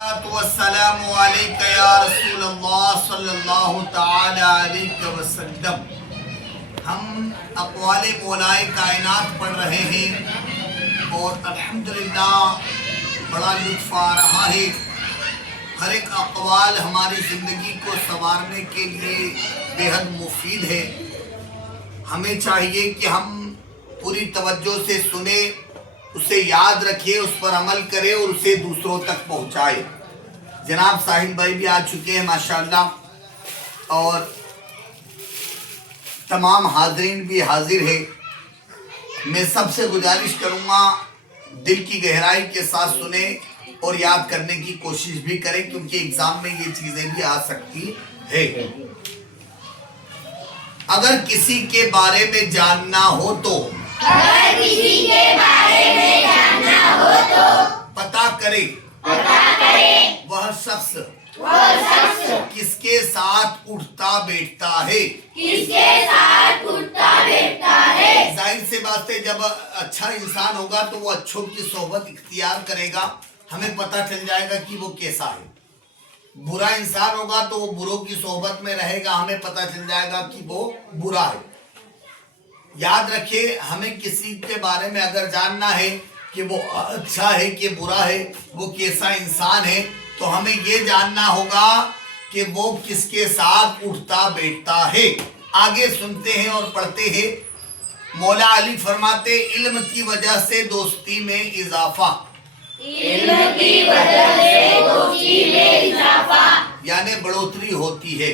والسلام علیکہ یا رسول اللہ صلی اللہ تعالی علیہ وسلم۔ ہم اقوال مولائے کائنات پڑھ رہے ہیں اور الحمدللہ بڑا لطف آ رہا ہے۔ ہر ایک اقوال ہماری زندگی کو سنوارنے کے لیے بے حد مفید ہے۔ ہمیں چاہیے کہ ہم پوری توجہ سے سنیں، اسے یاد رکھے، اس پر عمل کرے اور اسے دوسروں تک پہنچائے۔ جناب ساحل بھائی بھی آ چکے ہیں ماشاءاللہ، اور تمام حاضرین بھی حاضر ہیں۔ میں سب سے گزارش کروں گا دل کی گہرائی کے ساتھ سنیں اور یاد کرنے کی کوشش بھی کریں، کیونکہ ایگزام میں یہ چیزیں بھی آ سکتی ہے۔ اگر کسی کے بارے میں جاننا ہو تو پتہ کرے وہ شخص کس کے ساتھ اٹھتا بیٹھتا ہے۔ ظاہر سے بات ہے، جب اچھا انسان ہوگا تو وہ اچھوں کی صحبت اختیار کرے گا، ہمیں پتہ چل جائے گا کہ وہ کیسا ہے۔ برا انسان ہوگا تو وہ بروں کی صحبت میں رہے گا، ہمیں پتہ چل جائے گا کہ وہ برا ہے۔ یاد رکھے، ہمیں کسی کے بارے میں اگر جاننا ہے کہ وہ اچھا ہے کہ برا ہے، وہ کیسا انسان ہے، تو ہمیں یہ جاننا ہوگا کہ وہ کس کے ساتھ اٹھتا بیٹھتا ہے۔ آگے سنتے ہیں اور پڑھتے ہیں۔ مولا علی فرماتے، علم کی وجہ سے دوستی میں اضافہ، یعنی بڑھوتری ہوتی ہے۔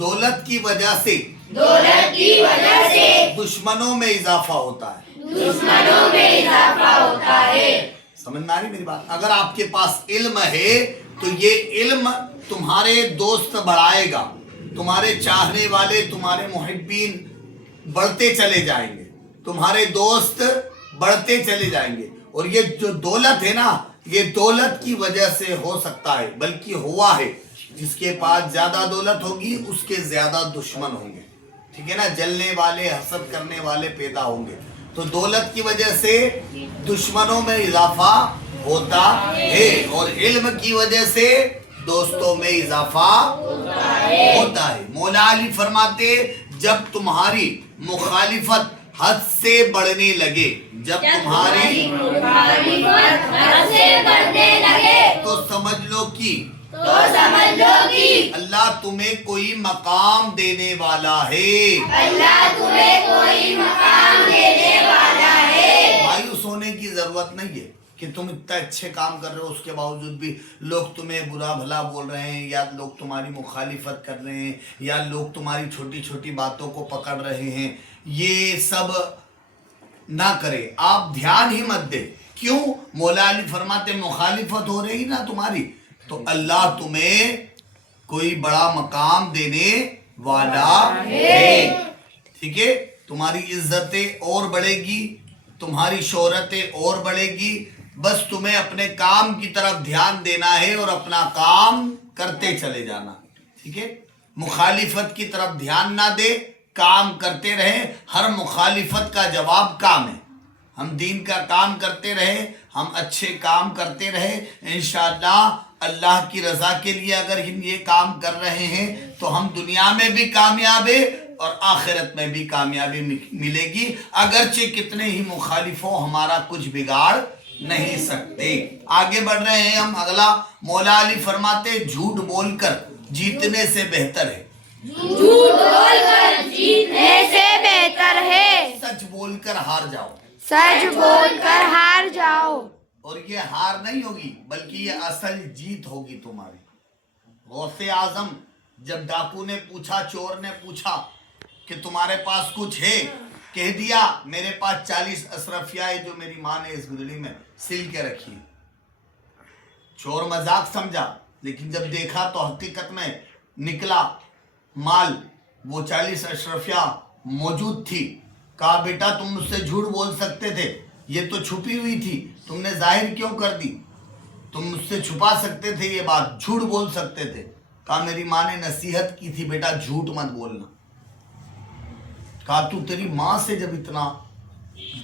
دولت کی وجہ سے دشمنوں میں اضافہ ہوتا ہے۔ سمجھ میں آ رہی میری بات؟ اگر آپ کے پاس علم ہے تو یہ علم تمہارے دوست بڑھائے گا، تمہارے چاہنے والے، تمہارے محبین بڑھتے چلے جائیں گے، تمہارے دوست بڑھتے چلے جائیں گے۔ اور یہ جو دولت ہے نا، یہ دولت کی وجہ سے ہو سکتا ہے، بلکہ ہوا ہے۔ جس کے پاس زیادہ دولت ہوگی اس کے زیادہ دشمن ہوں گے، ٹھیک ہے نا، جلنے والے، حسد کرنے والے پیدا ہوں گے۔ تو دولت کی وجہ سے دشمنوں میں اضافہ ہوتا ہے، اور علم کی وجہ سے دوستوں میں اضافہ ہوتا ہے۔ مولا علی فرماتے، جب تمہاری مخالفت حد سے بڑھنے لگے، جب تمہاری تو سمجھ لو کہ اللہ تمہیں کوئی مقام دینے والا ہے۔ مایوس ہونے کی ضرورت نہیں ہے کہ تم اتنا اچھے کام کر رہے ہو، اس کے باوجود بھی لوگ تمہیں برا بھلا بول رہے ہیں، یا لوگ تمہاری مخالفت کر رہے ہیں، یا لوگ تمہاری چھوٹی چھوٹی باتوں کو پکڑ رہے ہیں۔ یہ سب نہ کرے، آپ دھیان ہی مت دے۔ کیوں؟ مولا علی فرماتے، مخالفت ہو رہی نا تمہاری، تو اللہ تمہیں کوئی بڑا مقام دینے والا ہے، ٹھیک ہے؟ تمہاری عزتیں اور بڑھے گی، تمہاری شہرتیں اور بڑھے گی۔ بس تمہیں اپنے کام کی طرف دھیان دینا ہے اور اپنا کام کرتے چلے جانا، ٹھیک ہے؟ مخالفت کی طرف دھیان نہ دے، کام کرتے رہے۔ ہر مخالفت کا جواب کام ہے۔ ہم دین کا کام کرتے رہے، ہم اچھے کام کرتے رہے، انشاءاللہ اللہ کی رضا کے لیے اگر ہم یہ کام کر رہے ہیں تو ہم دنیا میں بھی کامیاب ہیں اور آخرت میں بھی کامیابی ملے گی۔ اگرچہ کتنے ہی مخالف ہوں، ہمارا کچھ بگاڑ نہیں سکتے۔ آگے بڑھ رہے ہیں ہم۔ اگلا مولا علی فرماتے، جھوٹ بول کر جیتنے سے بہتر ہے، سچ بول کر ہار جاؤ۔ اور یہ ہار نہیں ہوگی بلکہ یہ اصل جیت ہوگی تمہاری۔ غوث اعظم جب ڈاکو نے پوچھا، چور نے پوچھا کہ تمہارے پاس کچھ ہے، کہہ دیا میرے پاس 40 اشرفیہ ہے جو میری ماں نے اس گدڑی میں سل کے رکھی۔ چور مذاق سمجھا، لیکن جب دیکھا تو حقیقت میں نکلا مال، وہ 40 اشرفیہ موجود تھی۔ کہا بیٹا تم مجھ سے جھوٹ بول سکتے تھے، یہ تو چھپی ہوئی تھی، تم نے ظاہر کیوں کر دی؟ تم مجھ سے چھپا سکتے تھے یہ بات، جھوٹ بول سکتے تھے۔ کہا میری ماں نے نصیحت کی تھی بیٹا جھوٹ مت بولنا۔ کہا تو تیری ماں سے جب اتنا